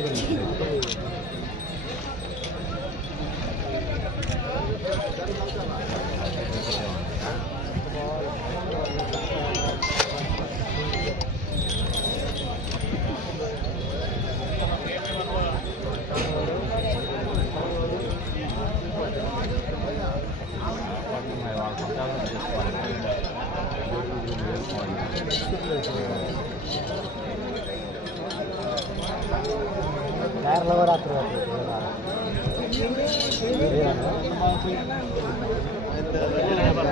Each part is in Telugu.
이거는.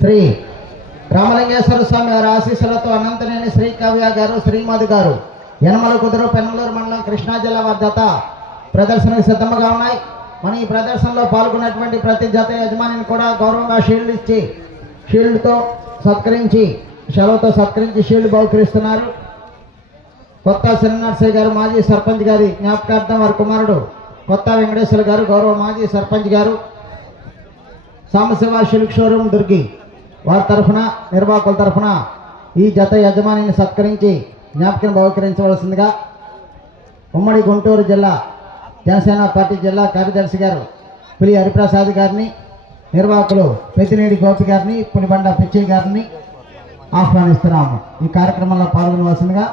శ్రీ రామలింగేశ్వర స్వామి వారి ఆశీస్సులతో అనంతనేని శ్రీ కవ్య గారు శ్రీమతి గారు యనమల కుదురు పెనమలూరు మండలం కృష్ణా జిల్లా వారి జత ప్రదర్శనకు సిద్ధంగా ఉన్నాయి. మన ఈ ప్రదర్శనలో పాల్గొన్నటువంటి ప్రతి జత యజమానిని కూడా గౌరవంగా షీల్డ్ ఇచ్చి షీల్డ్తో సత్కరించి సెలవుతో సత్కరించి షీల్డ్ బహుకరిస్తున్నారు. కొత్త శ్రీనర్సయ్య గారు మాజీ సర్పంచ్ గారి జ్ఞాపకార్థం వారి కుమారుడు కొత్త వెంకటేశ్వర గారు గౌరవ మాజీ సర్పంచ్ గారు. Sambasiva silk showroom Durgi. వారి తరఫున నిర్వాహకుల తరఫున ఈ జత యజమానిని సత్కరించి జ్ఞాపకం బహుకరించవలసిందిగా ఉమ్మడి గుంటూరు జిల్లా జనసేన పార్టీ జిల్లా కార్యదర్శి గారు పులి హరిప్రసాద్ గారిని నిర్వాహకులు పెద్దినేడి గోపి గారిని పులిబండ పిచ్చి గారిని ఆహ్వానిస్తున్నాము. ఈ కార్యక్రమంలో పాల్గొనవలసిందిగా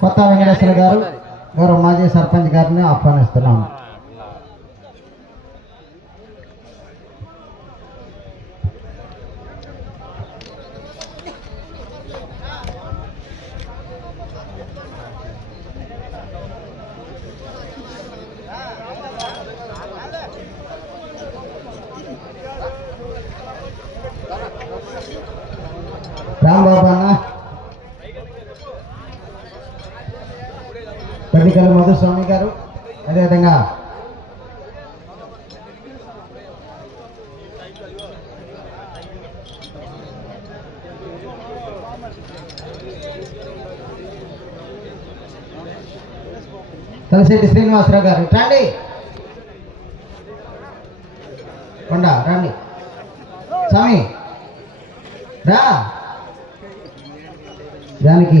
కొత్త వెంకటేశ్వర గారు గౌరవ మాజీ సర్పంచ్ గారిని ఆహ్వానిస్తున్నాము. పెళ్ళికల మధుస్వామి గారు అదేవిధంగా కలిశెట్టి శ్రీనివాసరావు గారు రండి కొండ రండి స్వామి! రా! దానికి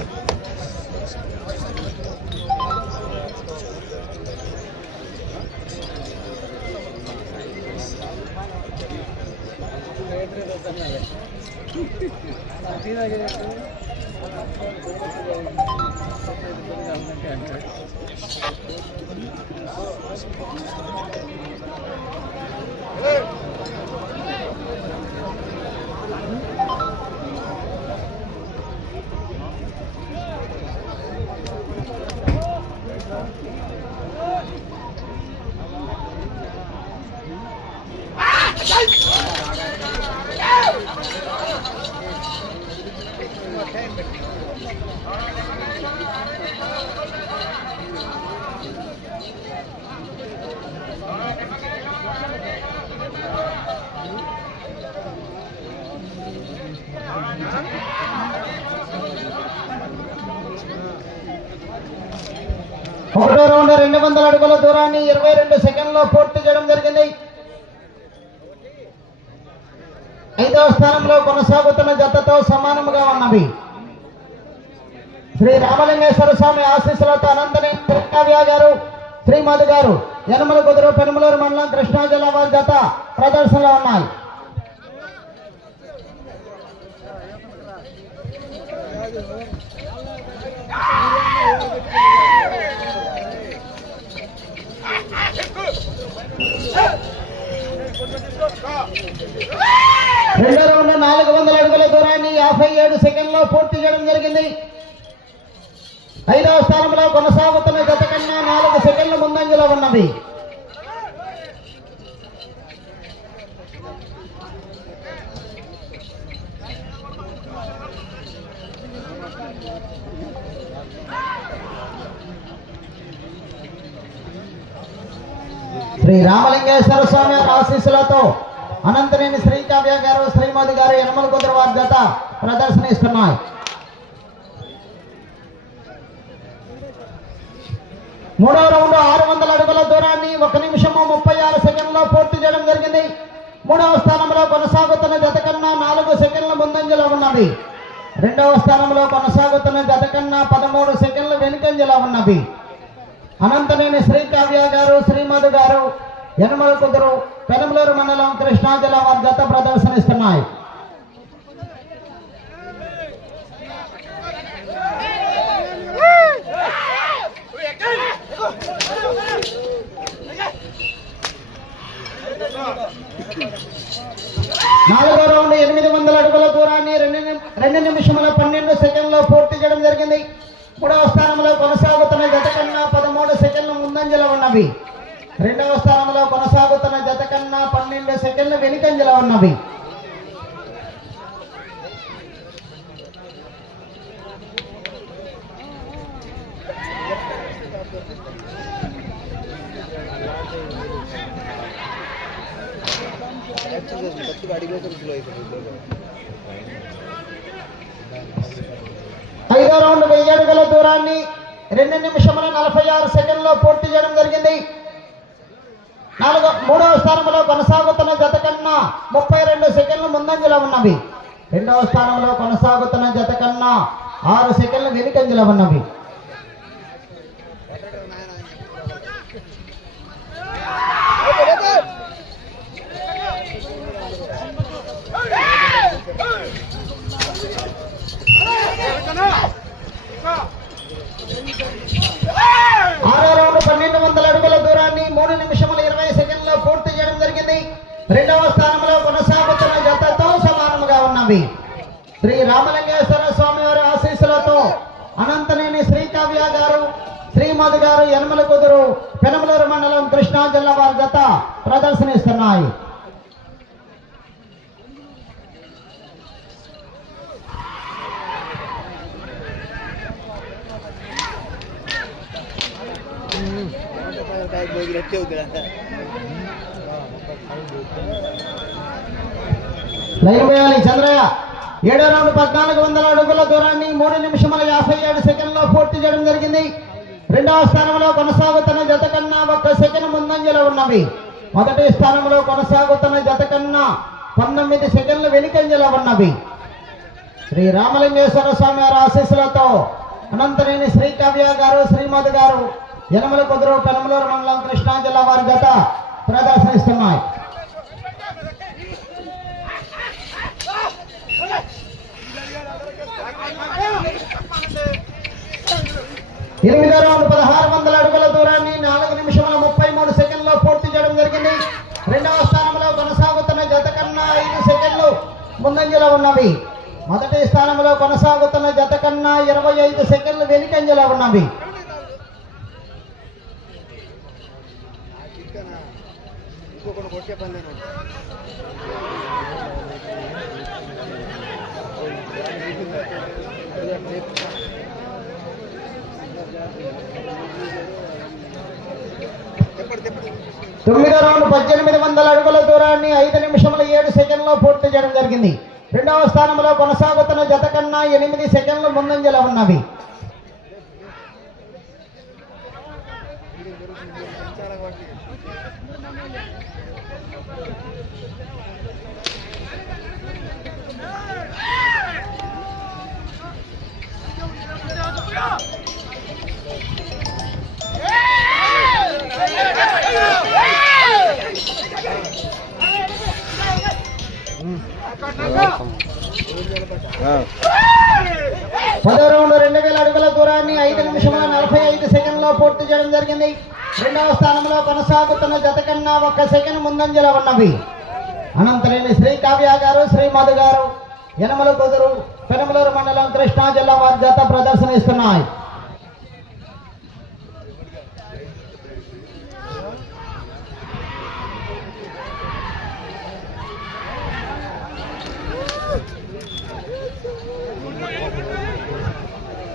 Thank you. Ya. ఒకటో రౌండ్ రెండు వందల అడుగుల దూరాన్ని ఇరవై రెండు సెకండ్లో పూర్తి చేయడం జరిగింది. ఐదవ స్థానంలో కొనసాగుతున్న జతతో సమానముగా ఉన్నవి. శ్రీ రామలింగేశ్వర స్వామి ఆశీస్సులతో అనంతని కావ్య గారు శ్రీమధు గారు యనమల కుదురు పెనుమలూరు మండలం కృష్ణా జిల్లా వారి జత ప్రదర్శనలో ఉన్నాయి. రెండో రౌండ్ నాలుగు వందల అడుగుల దూరాన్ని యాభై ఏడు సెకండ్లో పూర్తి చేయడం జరిగింది. ఐదవ స్థానంలో కొనసాగుతున్న గత కన్నా నాలుగు సెకండ్ల ముందంజలో ఉన్నవి శ్రీ రామలింగేశ్వర స్వామి వారి ఆశీస్సులతో అనంతనేని శ్రీకావ్య గారు శ్రీమతి గారు యనమల కుదురు వారి జత ప్రదర్శన ఇస్తున్నాయి మూడవ రౌండ్ ఆరు వందల అడుగుల దూరాన్ని ఒక నిమిషము ముప్పై ఆరు సెకండ్లో పూర్తి చేయడం జరిగింది. మూడవ స్థానంలో కొనసాగుతున్న జత కన్నా నాలుగు సెకండ్ల ముందంజలో ఉన్నది. రెండవ స్థానంలో కొనసాగుతున్న జత కన్నా పదమూడు సెకండ్లు వెనుకంజలో ఉన్నవి అనంతనేని శ్రీకావ్య గారు శ్రీమధు గారు యనమల కుదురు పెనమలూరు మండలం కృష్ణా జిల్లా వారి జత ప్రదర్శనిస్తున్నాయి. నాలుగో రౌండ్ ఎనిమిది వందల అడుగుల దూరాన్ని రెండు రెండు నిమిషముల పన్నెండు సెకండ్లో పూర్తి చేయడం జరిగింది. మూడవ స్థానంలో కొనసాగుతున్న జత కన్నా పదమూడు సెకండ్లు ముందంజల ఉన్నవి. రెండవ స్థానంలో కొనసాగుతున్న జత కన్నా పన్నెండు సెకండ్లు వెనుకంజల ఉన్నవి. ఐదో దూరాన్ని రెండు నిమిషముల నలభై ఆరు సెకండ్లో పూర్తి చేయడం జరిగింది. నాలుగో మూడవ స్థానంలో కొనసాగుతున్న జత కన్నా ముప్పై రెండు సెకండ్లు ముందంజలో ఉన్నవి. రెండవ స్థానంలో కొనసాగుతున్న జత కన్నా ఆరు సెకండ్లు వెనుకంజలో ఉన్నవి ఆరో రౌండ్ పన్నెండు వందల అడుగుల దూరాన్ని మూడు నిమిషముల ఇరవై సెకండ్లో పూర్తి చేయడం జరిగింది రెండవ స్థానంలో కొనసాగుతున్న జతతో సమానముగా ఉన్నవి శ్రీ రామలింగేశ్వర స్వామి వారి ఆశీస్సులతో అనంతనేని శ్రీకావ్య గారు శ్రీమధు గారు యనమల కుదురు పెనమలూరు మండలం కృష్ణా జిల్లా వారి జత ప్రదర్శనిస్తున్నాయి లైన్ వేయాలి చంద్రయ్య ఏడో రౌండ్ పద్నాలుగు వందల అడుగుల దూరాన్ని మూడు నిమిషముల యాభై ఏడు సెకండ్లో పూర్తి చేయడం జరిగింది. రెండవ స్థానంలో కొనసాగుతున్న జత కన్నా ఒక్క సెకండ్ ముందంజలో ఉన్నవి. మొదటి స్థానంలో కొనసాగుతున్న జత కన్నా పంతొమ్మిది సెకండ్లు వెనుకంజలో ఉన్నవి. శ్రీ రామలింగేశ్వర స్వామి వారి ఆశీస్సులతో అనంతరేని శ్రీ కవ్య గారు శ్రీమతి గారు యనమల కుదురు పెనమలూరు మండలం కృష్ణా జిల్లా వారి జత ప్రదర్శనిస్తున్నాయి. ఎనిమిదో రౌండ్ పదహారు వందల అడుగుల దూరాన్ని నాలుగు నిమిషముల ముప్పై మూడు సెకండ్లో పూర్తి రెండవ స్థానంలో కొనసాగుతున్న జత కన్నా ఐదు సెకండ్లు ముందంజలో ఉన్నవి. మొదటి స్థానంలో కొనసాగుతున్న జత కన్నా ఇరవై ఐదు సెకండ్లు వెనుకంజలో ఉన్నవి. తొమ్మిదో రౌండ్ పద్దెనిమిది వందల అడుగుల దూరాన్ని ఐదు నిమిషముల ఏడు సెకండ్లో పూర్తి చేయడం జరిగింది. రెండవ స్థానంలో కొనసాగుతున్న జత కన్నా ఎనిమిది సెకండ్లు ముందంజలో ఉన్నవి. కొనసాగుతున్న జత కన్నా ఒక్క సెకండ్ ముందంజల ఉన్నవి. అనంతరేని శ్రీ కావ్య గారు శ్రీ మధు గారు యనమల కుదురు పెనమలూరు మండలం కృష్ణా జిల్లా వారి జత ప్రదర్శనిస్తున్నాయి.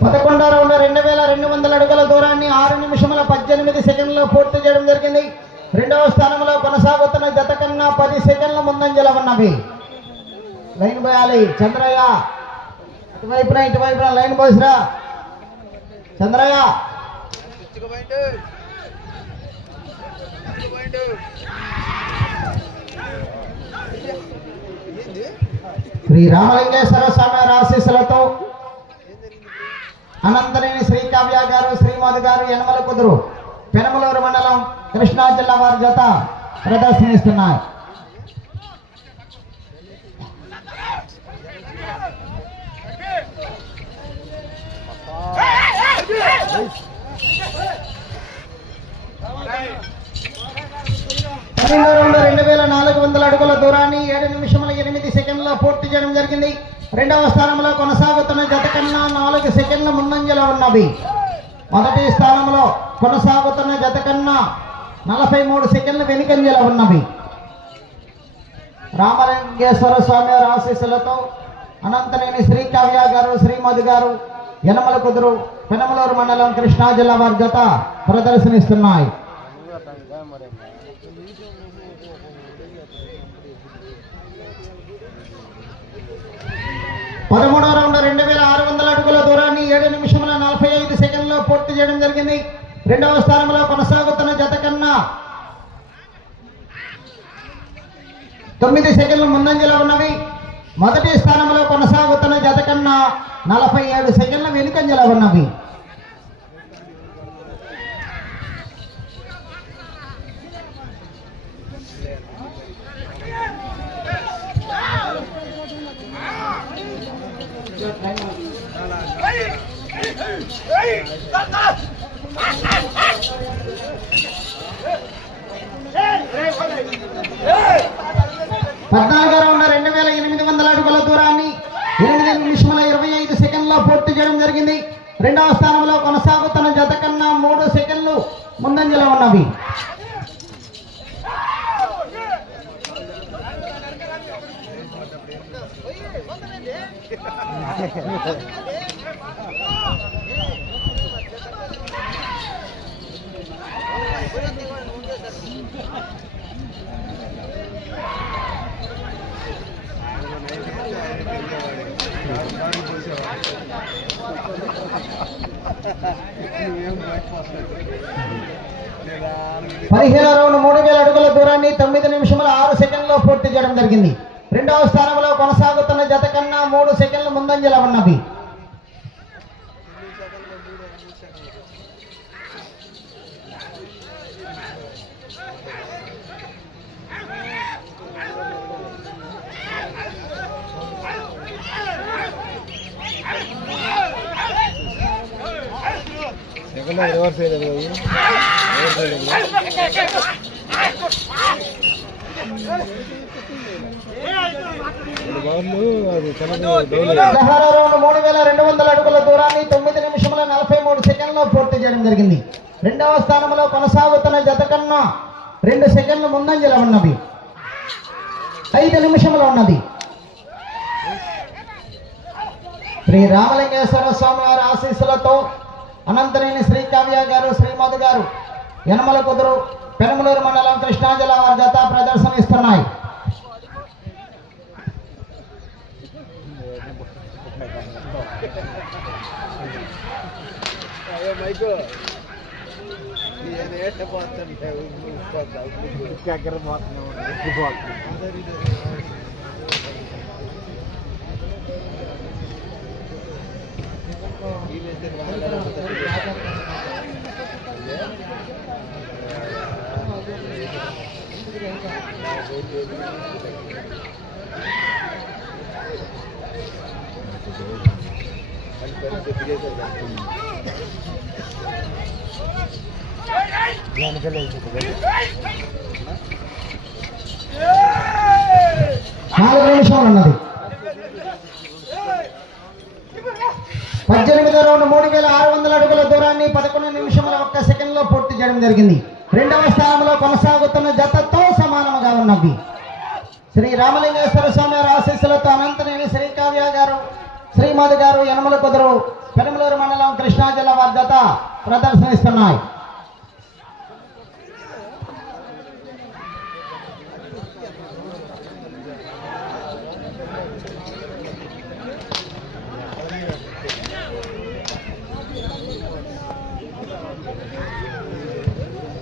పదకొండో రౌండ్ రెండు వేల రెండు వందల అడుగుల దూరాన్ని ఆరు నిమిషముల పద్దెనిమిది సెకండ్లో పూర్తి చేయడం జరిగింది రెండవ స్థానంలో కొనసాగుతున్న జత కన్నా పది సెకండ్ల ముందంజలో ఉన్నవి. లైన్ పోయాలి. చంద్రయ్య అటువైపున ఇటువైపున లైన్ పోసిరా. చంద్రయ్య. శ్రీ రామలింగేశ్వర స్వామి ఆశీస్సులతో అనంతరేని శ్రీ కావ్య గారు శ్రీమతి గారు యనమల కుదురు పెనమలూరు మండలం కృష్ణా జిల్లా వారి జత ప్రదర్శనిస్తున్నాయి. పన్నెండో రెండు వేల నాలుగు వందల అడుగుల దూరాన్ని ఏడు నిమిషముల ఎనిమిది సెకండ్ల పూర్తి చేయడం జరిగింది. రెండవ స్థానంలో కొనసాగుతున్న జత కన్నా నాలుగు సెకండ్ల ముందంజలో ఉన్నవి. మొదటి స్థానంలో కొనసాగుతున్న జత కన్నా నలభై మూడు సెకండ్ల వెనుకంజలో ఉన్నవి. రామలింగేశ్వర స్వామి ఆశీస్సులతో అనంతనేని శ్రీ కావ్య గారు శ్రీమతి గారు యనమల కుదురు పెనమలూరు మండలం కృష్ణా జిల్లా వారి జత ప్రదర్శనిస్తున్నాయి. పదమూడవ రౌండ్ రెండు వేల ఆరు వందల అడుగుల దూరాన్ని ఏడు నిమిషముల నలభై ఐదు సెకండ్లో పూర్తి చేయడం జరిగింది. రెండవ స్థానంలో కొనసాగుతున్న జత కన్నా తొమ్మిది సెకండ్లు ముందంజలో ఉన్నవి. మొదటి స్థానంలో కొనసాగు ఉన్న నలభై ఏడు సెకండ్ల వెనుకంజల ఉన్నవి. పద్నాలుగో ఉన్న రెండు వేల ఎనిమిది వందల అడుగుల దూరాన్ని ఎనిమిది నిమిషముల ఇరవై ఐదు సెకండ్లో పూర్తి చేయడం జరిగింది. రెండవ స్థానంలో కొనసాగుతున్న జత కన్నా మూడు సెకండ్లు ముందంజలో ఉన్నవి. పదిహేను రౌండ్ మూడు వేల అడుగుల దూరాన్ని తొమ్మిది నిమిషముల ఆరు సెకండ్లో పూర్తి చేయడం జరిగింది. రెండవ స్థానంలో కొనసాగుతున్న జత కన్నా మూడు సెకండ్లు ముందంజల ఉన్నవి. రౌండ్ మూడు వేల రెండు వందల అడుగుల దూరాన్ని తొమ్మిది నిమిషముల నలభై మూడు సెకండ్లో పూర్తి చేయడం జరిగింది. రెండవ స్థానంలో కొనసాగుతున్న జత కన్నా రెండు సెకండ్లు ముందంజల ఉన్నవి. ఐదు నిమిషములు ఉన్నది. శ్రీ రామలింగేశ్వర స్వామి వారి ఆశీస్సులతో అనంతరేని శ్రీ కావ్య గారు శ్రీమధు గారు యనమల కుదురు పెనమలూరు మండలం కృష్ణా జిల్లా వారి జత ప్రదర్శన ఇస్తున్నాయి ఎక్కడ పోతున్నాం నాలుగు నిమిషాలు ఉన్నది. రౌండ్ మూడు వేల ఆరు వందల అడుగుల దూరాన్ని పదకొండు నిమిషముల ఒక్క సెకండ్లో పూర్తి చేయడం జరిగింది. రెండవ స్థానంలో కొనసాగుతున్న జతతో సమానముగా ఉన్నవి శ్రీ రామలింగేశ్వర స్వామి ఆశీస్సులతో అనంతనేని శ్రీకావ్య గారు శ్రీమధు గారు యనమల కుదురు పెనమలూరు మండలం కృష్ణా జిల్లా వారి జత ప్రదర్శనిస్తున్నాయి.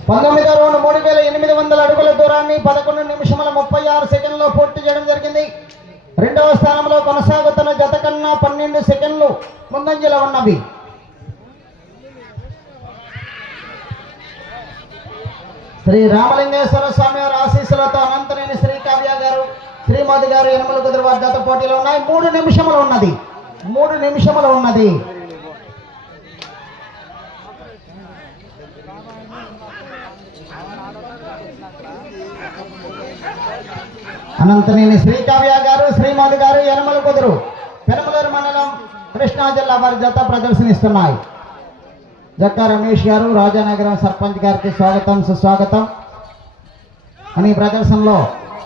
పంతొమ్మిదో రౌండ్ మూడు వేల ఎనిమిది వందల అడుగుల దూరాన్ని పదకొండు నిమిషముల ముప్పై ఆరు సెకండ్లో పూర్తి చేయడం జరిగింది. రెండవ స్థానంలో కొనసాగుతున్న జత కన్నా పన్నెండు సెకండ్లు ముందంజలో ఉన్నవి. శ్రీ రామలింగేశ్వర స్వామి వారి ఆశీస్సులతో అనంతనేని శ్రీ కావ్య గారు శ్రీమతి గారు యనమల కుదురు వారి జత పోటీలో ఉన్నాయి. మూడు నిమిషములు ఉన్నది. మూడు నిమిషములు ఉన్నది. అనంతనేని శ్రీ కావ్య గారు శ్రీమతి గారు యనమల కుదురు పెనమలూరు మండలం కృష్ణా జిల్లా వారి జత ప్రదర్శనిస్తున్నాయి. జక్క రమేష్ గారు రాజానగరం సర్పంచ్ గారికి స్వాగతం సుస్వాగతం. అని ప్రదర్శనలో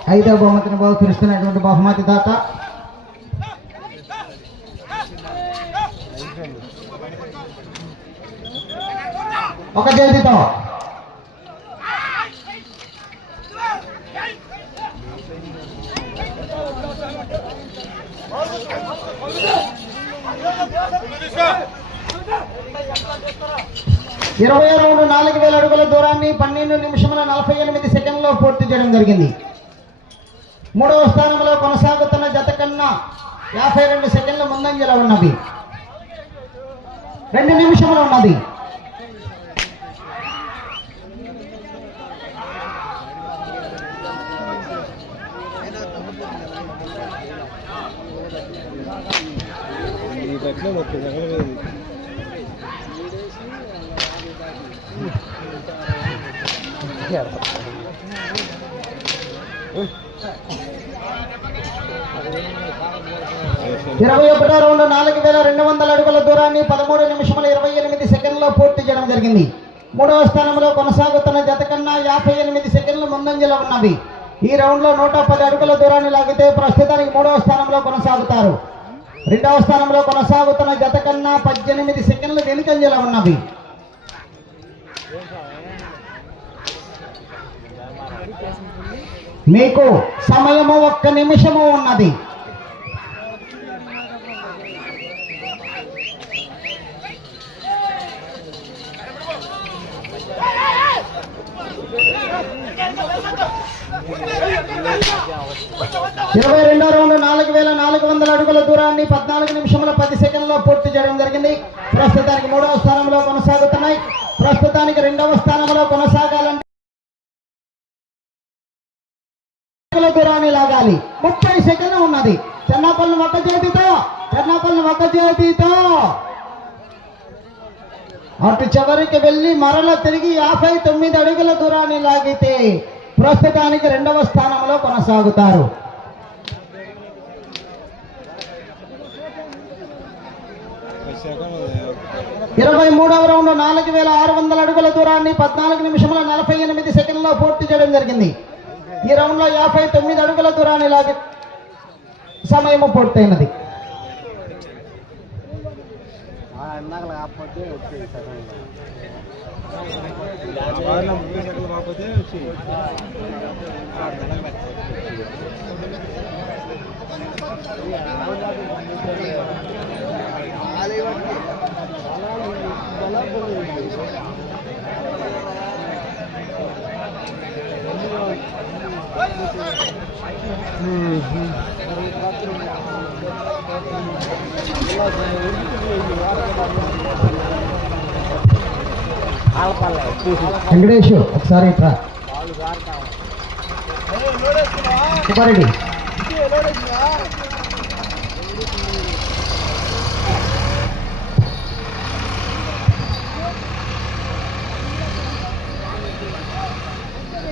ఐదవ బహుమతిని బహుకరిస్తున్నటువంటి బహుమతి దాత. ఒక చేతితో ఇరవై రెండు నాలుగు వేల అడుగుల దూరాన్ని పన్నెండు నిమిషముల నలభై ఎనిమిది సెకండ్లో పూర్తి చేయడం జరిగింది. మూడవ స్థానంలో కొనసాగుతున్న జత కన్నా యాభై రెండు సెకండ్ల ముందంజలో ఉన్నది. రెండు నిమిషములు ఉన్నది. ఈ పట్ల ముప్పై ఇరవై ఒకటో రౌండ్ నాలుగు వేల రెండు వందల అడుగుల దూరాన్ని పదమూడు నిమిషముల ఇరవై ఎనిమిది సెకండ్లో పూర్తి చేయడం జరిగింది. మూడవ స్థానంలో కొనసాగుతున్న జత కన్నా యాభై ఎనిమిది సెకండ్లు ముందంజలో ఉన్నవి. ఈ రౌండ్లో నూట పది అడుగుల దూరాన్ని లాగితే ప్రస్తుతానికి మూడవ స్థానంలో కొనసాగుతారు. రెండవ స్థానంలో కొనసాగుతున్న జత కన్నా పద్దెనిమిది సెకండ్లు వెనుకంజల ఉన్నవి. మీకు సమయము ఒక్క నిమిషము ఉన్నది. ఇరవై రెండో రౌండ్ నాలుగు అడుగుల దూరాన్ని పద్నాలుగు నిమిషముల పది సెకండ్లో పూర్తి చేయడం జరిగింది. ప్రస్తుతానికి మూడవ స్థానంలో కొనసాగుతున్నాయి. ప్రస్తుతానికి రెండవ స్థానంలో కొనసాగాలంటే దూరాన్ని లాగాలి. ముప్పై సెకండ్లు ఉన్నది. చెన్నాపల్లి ఒక్క చేతితో చెన్నాపల్లి ఒక్క చేతితో. అటు చివరికి వెళ్ళి మరల తిరిగి యాభై తొమ్మిది అడుగుల దూరాన్ని లాగితే ప్రస్తుతానికి రెండవ స్థానంలో కొనసాగుతారు. ఇరవై మూడవ రౌండ్ నాలుగు వేల ఆరు వందల అడుగుల దూరాన్ని పద్నాలుగు నిమిషముల నలభై ఎనిమిది సెకండ్లో పూర్తి చేయడం జరిగింది. ఈ రౌండ్లో యాభై తొమ్మిది అడుగుల దూరాన్ని లాగి సమయము పూర్తయినది. కాకపోతే వెంకటేష్ ఒకసారి ఇట్రా. సుబ్బారెడ్డి.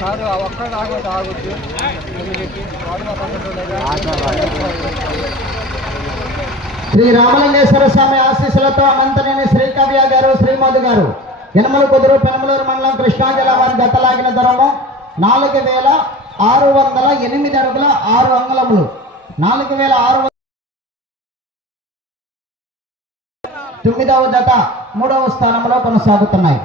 కాదు ఆ ఒక్క ఆగొద్దు శ్రీ రామలింగేశ్వర స్వామి ఆశీస్సులతో అనంతనేని శ్రీకవ్య గారు శ్రీమధు గారు. యనమల కుదురు పెనమలూరు మండలం కృష్ణా జిల్లా వారి గతలాగిన ధరము నాలుగు వేల ఆరు వందల ఎనిమిది అడుగుల ఆరు అంగుళములు. నాలుగు వేల ఆరు తొమ్మిదవ జత మూడవ స్థానంలో కొనసాగుతున్నాయి.